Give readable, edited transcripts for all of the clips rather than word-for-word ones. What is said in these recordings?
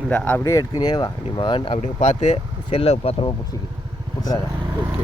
இந்த அப்படியே எடுத்துனே வா நீ மான் அப்படியே பார்த்து செல்லை பத்திரமா பிடிச்சிக்கு விட்டுறாத. ஓகே.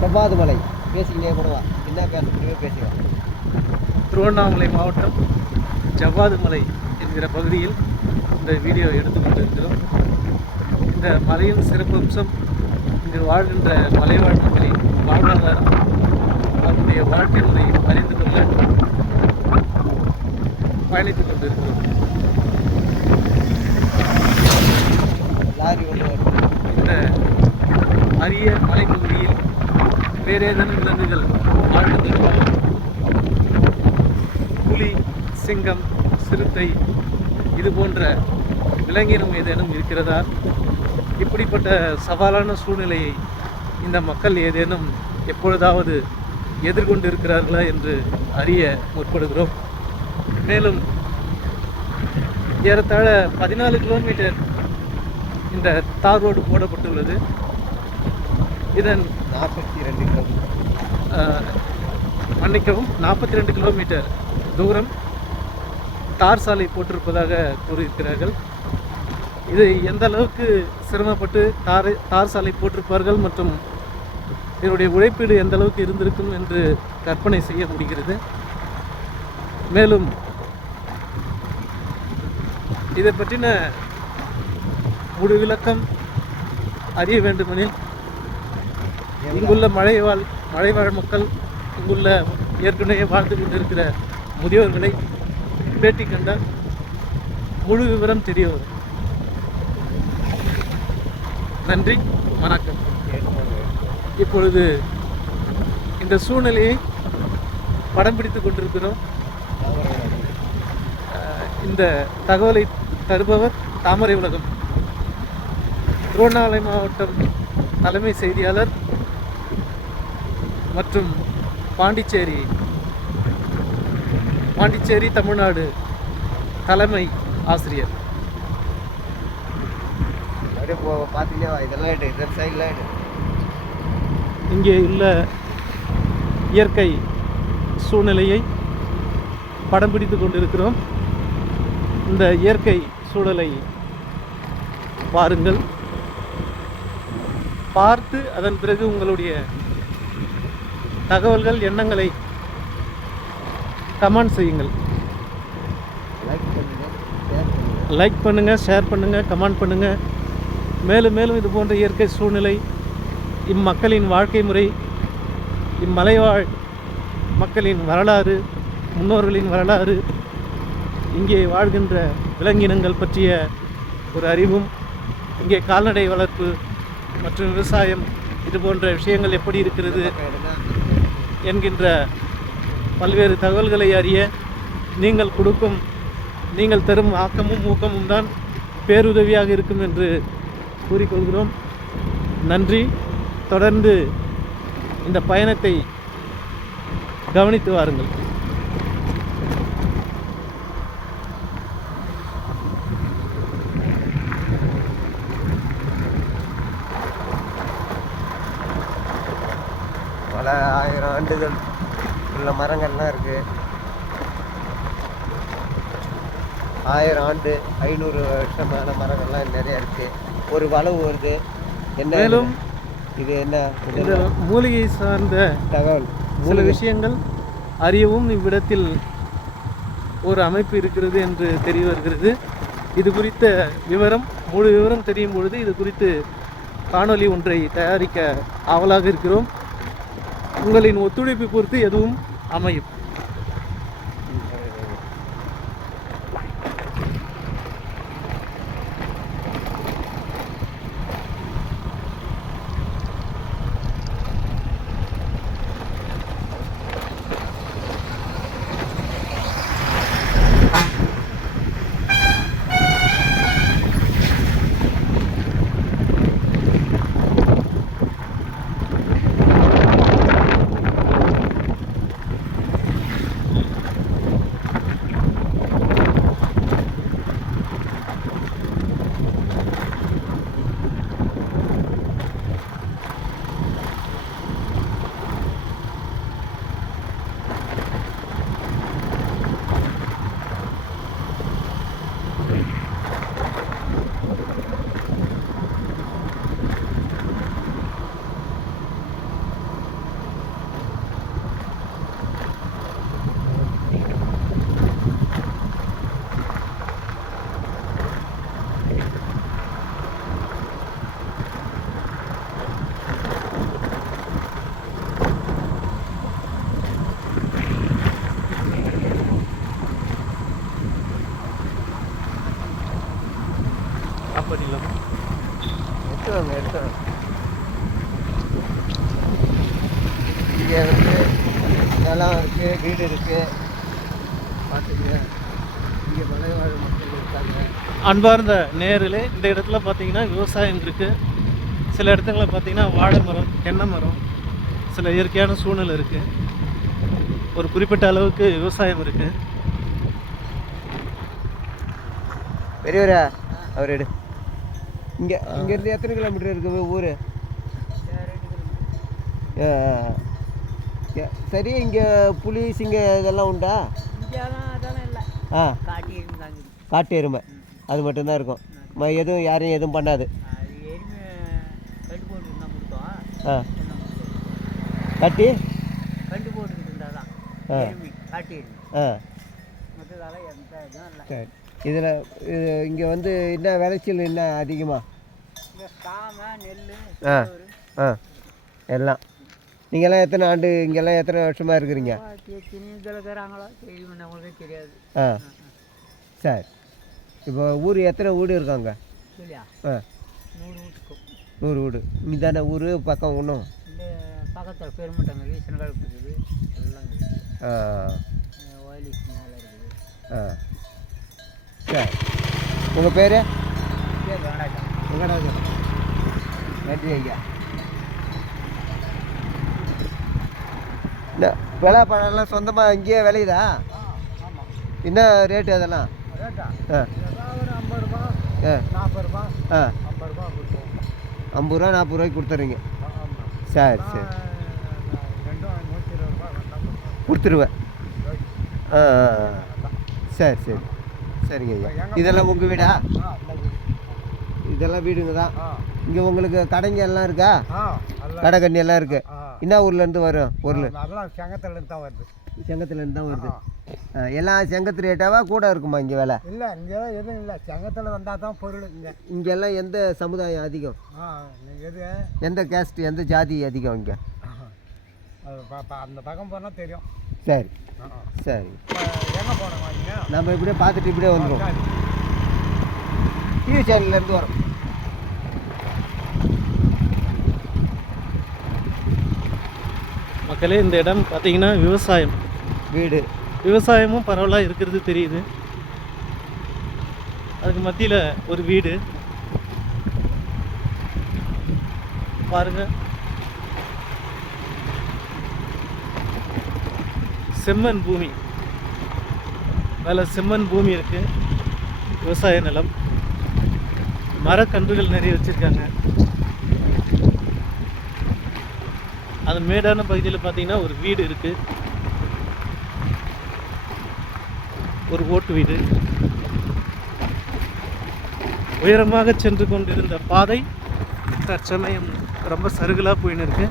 செவ்வாது மலை பேசிக்கிட்டே கூட வா, என்ன பேச முடியுமோ பேசுவேன். திருவண்ணாமலை மாவட்டம் ஜவ்வாது மலை என்கிற பகுதியில் இந்த வீடியோ எடுத்துக்கொண்டு இருக்கிறோம். இந்த மலையின் சிறப்பம்சம் இங்கு வாழ்கின்ற மலைவாழ் மக்களின் வாழ்வாதாரம், அவருடைய வாழ்க்கை முறை அறிந்து கொள்ள பயணித்துக் கொண்டிருக்கிறோம். லாரி ஒன்று வரும். இந்த அரிய மலைப்பகுதியில் வேறு ஏதேனும் விலங்குகள் வாழ்கின்றன? புலி, சிங்கம், சிறுத்தை இது போன்ற விலங்கினம் ஏதேனும் இருக்கிறதா? இப்படிப்பட்ட சவாலான சூழ்நிலையை இந்த மக்கள் ஏதேனும் எப்பொழுதாவது எதிர்கொண்டு இருக்கிறார்களா என்று அறிய முற்படுகிறோம். மேலும் ஏறத்தாழ 14 கிலோமீட்டர் இந்த தார் ரோடு போடப்பட்டுள்ளது. இதன் 42 கிலோமீட்டர் மன்னிக்கவும் 42 கிலோமீட்டர் தூரம் தார் சாலை போட்டிருப்பதாக கூறியிருக்கிறார்கள். இது எந்த அளவுக்கு சிரமப்பட்டு தார் சாலை போட்டிருப்பார்கள் மற்றும் இதனுடைய உழைப்பீடு எந்த அளவுக்கு இருந்திருக்கும் என்று கற்பனை செய்ய முடிகிறது. மேலும் இதை பற்றின முழு விளக்கம் அறிய வேண்டுமெனில் இங்குள்ள மலைவாழ் மக்கள், இங்குள்ள ஏற்கனவே வாழ்ந்து கொண்டிருக்கிற முதியோர்களை பேட்டி கண்டால் முழு விவரம் தெரிய வரும். நன்றி, வணக்கம். இப்பொழுது இந்த சூழ்நிலையை படம் பிடித்து கொண்டிருக்கிறோம். இந்த தகவலை தருபவர் தாமரை உலகம், திருவண்ணாமலை மாவட்டம் தலைமை செய்தியாளர் மற்றும் பாண்டிச்சேரி தமிழ்நாடு தலைமை ஆசிரியர். அப்படியே பார்த்தீங்கன்னா இதெல்லாம் இதன் சைடில் இங்கே உள்ள இயற்கை சூழ்நிலையை படம் பிடித்து கொண்டிருக்கிறோம். இந்த இயற்கை சூழலை பாருங்கள், பார்த்து அதன் பிறகு உங்களுடைய தகவல்கள், எண்ணங்களை கமெண்ட் செய்யுங்கள். லைக் பண்ணுங்கள், ஷேர் பண்ணுங்கள், கமெண்ட் பண்ணுங்கள். மேலும் மேலும் இது போன்ற இயற்கை சூழ்நிலை, இம்மக்களின் வாழ்க்கை முறை, இம்மலைவாழ் மக்களின் வரலாறு, முன்னோர்களின் வரலாறு, இங்கே வாழ்கின்ற விலங்கினங்கள் பற்றிய ஒரு அறிவும், இங்கே கால்நடை வளர்ப்பு மற்றும் விவசாயம் இது போன்ற விஷயங்கள் எப்படி இருக்கிறது என்கின்ற பல்வேறு தகவல்களை அறிய நீங்கள் தரும் ஆக்கமும் ஊக்கமும் தான் பேருதவியாக இருக்கும் என்று கூறிக்கொள்கிறோம். நன்றி. தொடர்ந்து இந்த பயணத்தை கவனித்து வாருங்கள். பல 1000 ஆண்டுகள் உள்ள மரங்கள்லாம் இருக்குது. 1000 ஆண்டு 500 வருஷமான மரங்கள்லாம் நிறைய இருக்குது. ஒரு வளவு வருது. என்ன மேலும் இது என்ன இந்த மூலிகை சார்ந்த தகவல், சில விஷயங்கள் அறியவும் இவ்விடத்தில் ஒரு அமைப்பு இருக்கிறது என்று தெரிய வருகிறது. இது குறித்த முழு விவரம் தெரியும் பொழுது இது குறித்து காணொளி ஒன்றை தயாரிக்க ஆவலாக இருக்கிறோம். உங்களின் ஒத்துழைப்பு பொறுத்து எதுவும் அமையும். எடுத்துவாங்க எடுத்துவாங்க. இங்கே வந்து நிலம் இருக்குது, வீடு இருக்குது, பார்த்துங்க. இங்கே மலைவாழ் மக்கள் இருக்காங்க. அன்பார்ந்த நேயர்களே, இந்த இடத்துல பார்த்தீங்கன்னா விவசாயம் இருக்குது. சில இடத்துங்களில் பார்த்தீங்கன்னா வாழை மரம், தென்னை மரம், சில இயற்கையான சூழ்நிலை இருக்குது. ஒரு குறிப்பிட்ட அளவுக்கு விவசாயம் இருக்குது. பெரியவரா அவர் எடு. இங்கேருந்து எத்தனை கிலோமீட்டர் இருக்குது ஊர்? சரி, இங்கே புலி சிங்கம் இதெல்லாம் உண்டா? அதெல்லாம் இல்லை. ஆ, காட்டு எருமை தாங்குது. காட்டு எருமை அது மட்டும்தான் இருக்கும். எதுவும் யாரையும் எதுவும் பண்ணாது. அது எருமை கண்டு போட்டுக்கிட்டு தான் கொடுத்தோம். ஆ, கட்டி கண்டு போட்டுக்கிட்டு இருந்தால் தான் எருமை, காட்டு எருமை. ஆ, மற்றதால எந்த இதுவும் இல்லை. சரி. இதில் இங்கே வந்து என்ன விளைச்சல் என்ன அதிகமாக? இந்த சாமை, நெல், ஆ ஒரு ஆ எல்லாம். நீங்கள்லாம் எத்தனை ஆண்டு இங்கெல்லாம் எத்தனை வருஷமாக இருக்கிறீங்க? இதில் இருக்கிறாங்களோ தெரியும், நம்மளுக்கே தெரியாது. ஆ, சரி. இப்போ ஊர் எத்தனை வீடு இருக்காங்க? இல்லையா? ஆ, 100 வீட்டுக்கும். 100 வீடு. நீ தானே ஊர் பக்கம் ஒன்றும்? இந்த பக்கத்தில் பெருமட்டாங்க ரீசன்கள் இருக்குது, எல்லாம் இருக்குது. ஆ ஓயிலிஸ் மேலே இருக்குது. ஆ, சரி. உங்கள் பேர்? சரி, வேண்டாம். வெங்கடாஜன். நன்றி ஐயா. என்ன பழம்லாம் சொந்தமாக இங்கேயே விளையுதா? ஆமாம். என்ன ரேட்டு அதெல்லாம்? ரேட்டா? ஆ ஒரு 50 ரூபா, ஆ 40 ரூபா, ஆ 50 ரூபா கொடுப்போம். 50 ரூபா 40 ரூபாய்க்கு கொடுத்துறீங்க? ஆமாம். சரி சரி, ரெண்டும் 120 ரூபா கொடுத்துருவேன். ஆ ஆ ஆ. சரி சரி, சரிங்க ஐயா. இதெல்லாம் உங்கள் வீடா? இதெல்லாம் வீடுங்க தான். இங்கே உங்களுக்கு கடைங்க எல்லாம் இருக்கா? கடை கண்ணி எல்லாம் இருக்குது. என்ன ஊர்லேருந்து வரும் பொருள்? அதெல்லாம் செங்கத்துலேருந்து தான் வருது. செங்கத்துலேருந்து தான் வருது. எல்லாம் செங்கத்து ரேட்டாவா கூட இருக்குமா இங்கே விலை? இல்லை, இங்கே எதுவும் இல்லை. செங்கத்தில் வந்தால் தான் பொருள். இங்கெல்லாம் எந்த சமுதாயம் அதிகம்? எது எந்த கேஸ்ட், எந்த ஜாதி அதிகம் இங்கே? அந்த பக்கம் போனால் தெரியும். சரி சரி, எங்கே போனோம் வாங்க? நம்ம இப்படியே பார்த்துட்டு இப்படியே வந்துடுவோம். டிவி சேனல்லேருந்து வரோம். மக்களே, இந்த இடம் பார்த்தீங்கன்னா விவசாயம், வீடு, விவசாயமும் பரவலாக இருக்கிறது தெரியுது. அதுக்கு மத்தியில் ஒரு வீடு பாருங்க. செம்மண் பூமி, மேலே செம்மண் பூமி இருக்குது. விவசாய நிலம், மரக்கன்றுகள் நிறைய வச்சுருக்காங்க. அந்த மேடான பகுதியில் பார்த்தீங்கன்னா ஒரு வீடு இருக்குது, ஒரு ஓட்டு வீடு. உயரமாக சென்று கொண்டிருந்த பாதை தற்சமயம் ரொம்ப சருகலாக போயின்னு இருக்கு.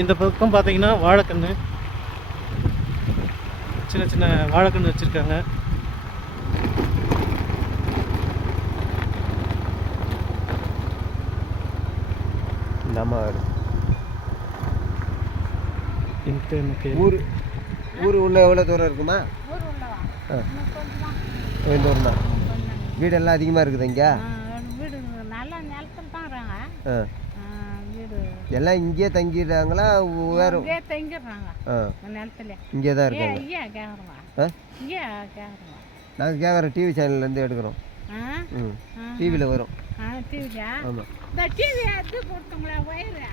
இந்த பக்கம் பார்த்தீங்கன்னா வாழைக்கன்று, சின்ன சின்ன வாழைக்கன்று வச்சுருக்காங்க. நம்ம ஊர் ஊர் உள்ள எவ்வளோ தூரம் இருக்குமா? தூரம் தான். வீடெல்லாம் அதிகமாக இருக்குது இங்கே? வீடு நல்லா நிலத்தில் தான் இருக்காங்க. வீடு எல்லாம் இங்கேயே தங்கிடுறாங்களா? வேறு இங்கே தங்கிடுறாங்க. நிலத்துல இங்கே தான் இருக்காங்க. ஐயா கேட்குறோம். இங்கே கேட்குறோம். நாங்கள் கேட்குறோம், டிவி சேனல்லேருந்து எடுக்கிறோம். டிவியில் வரும். டிவியா? ஆமாம். இந்த டிவி அது கொடுத்தோங்களா வயிறு?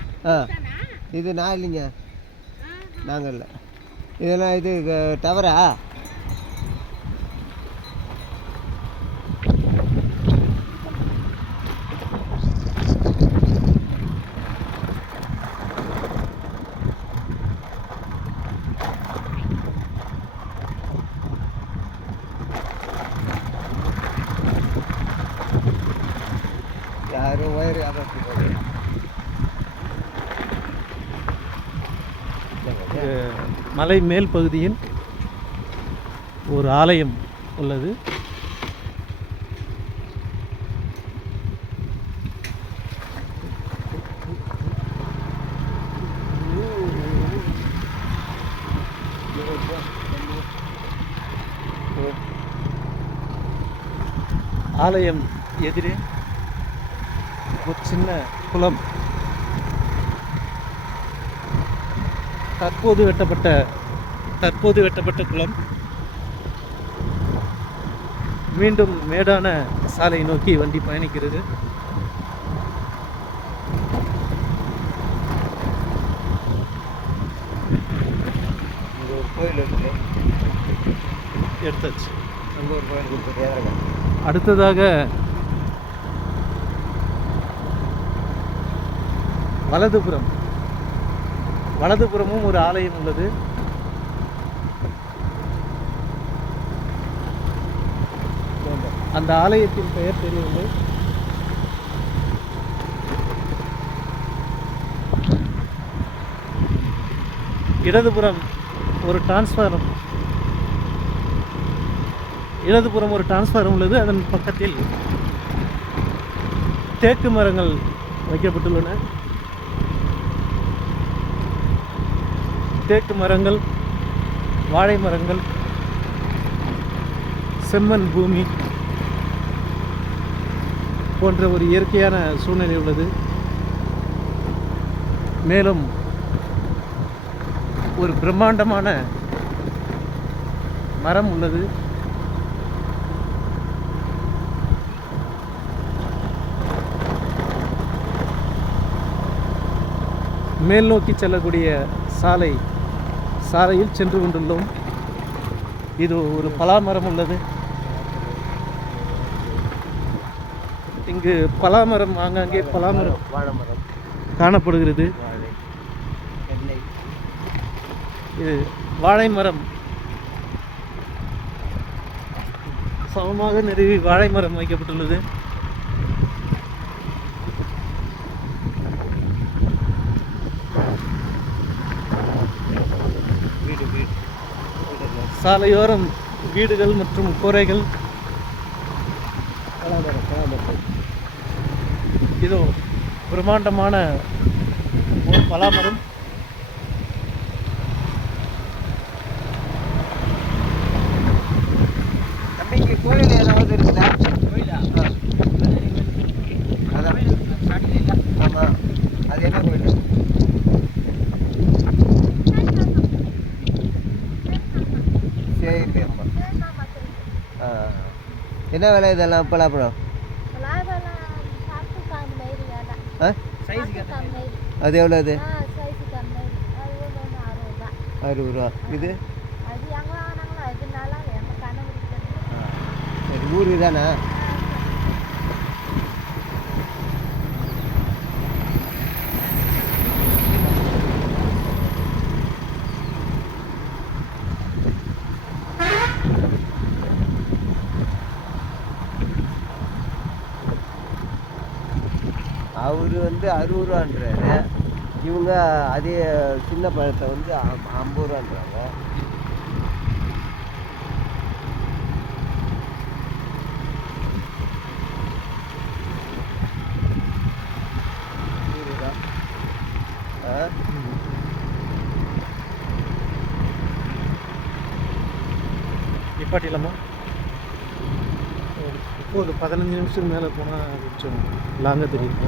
இது நான் இல்லைங்க, நாங்கள் இல்லை. இதெல்லாம் இது டவரா? யாரும் ஒயர் வியாபாரத்துக்கு மலை மேல் பகுதியில் ஒரு ஆலயம் உள்ளது. ஆலயம் எதிரே ஒரு சின்ன குளம், தற்போது வெட்டப்பட்ட குளம். மீண்டும் மேடான சாலை நோக்கி வண்டி பயணிக்கிறது. இங்கே ஒரு கோயில் இருக்குது, எடுத்தாச்சு. அங்கே ஒரு கோயில் இருக்குது. அடுத்ததாக வலதுபுறமும் ஒரு ஆலயம் உள்ளது. அந்த ஆலயத்தின் பெயர் தெரியவில்லை. இடதுபுறம் ஒரு டிரான்ஸ்ஃபாரம் உள்ளது. அதன் பக்கத்தில் தேக்கு மரங்கள் வைக்கப்பட்டுள்ளன. தேக்கு மரங்கள், வாழை மரங்கள், செம்மண் பூமி போன்ற ஒரு இயற்கையான சூழ்நிலை உள்ளது. மேலும் ஒரு பிரம்மாண்டமான மரம் உள்ளது. மேல் நோக்கி செல்லக்கூடிய சாலையில் சென்று கொண்டுள்ளோம். இது ஒரு பலாமரம் உள்ளது. இங்கு பலாமரம், ஆங்காங்கே பலாமரம் வாழை மரம் காணப்படுகிறது. வாழை, தென்னை. இது வாழை மரம், சமமாக நிறுவி வாழை மரம் வைக்கப்பட்டுள்ளது. சாலையோரம் வீடுகள் மற்றும் கூரைகள். இதோ பிரம்மாண்டமான ஒரு பலாமரம். தம்பிக்கு கோயில் ஏதாவது இருக்குதா? அதான். ஆமாம், அது என்ன கோயில்? சரி அம்மா. என்ன விலை இதெல்லாம் பலாப்பழம்? அது எவ்வளோ? அது 60 ரூபா. இது சரி, ஊருக்கு தானே? அவர் 60 ரூபான்றாரு, இவங்க அதே சின்ன பழத்தை 50 ரூபான்றாங்க. நிப்பாட்டிலாமா? இப்போ ஒரு 15 நிமிஷத்துக்கு மேலே போனால் கொஞ்சம் லாங்காக தெரியும்.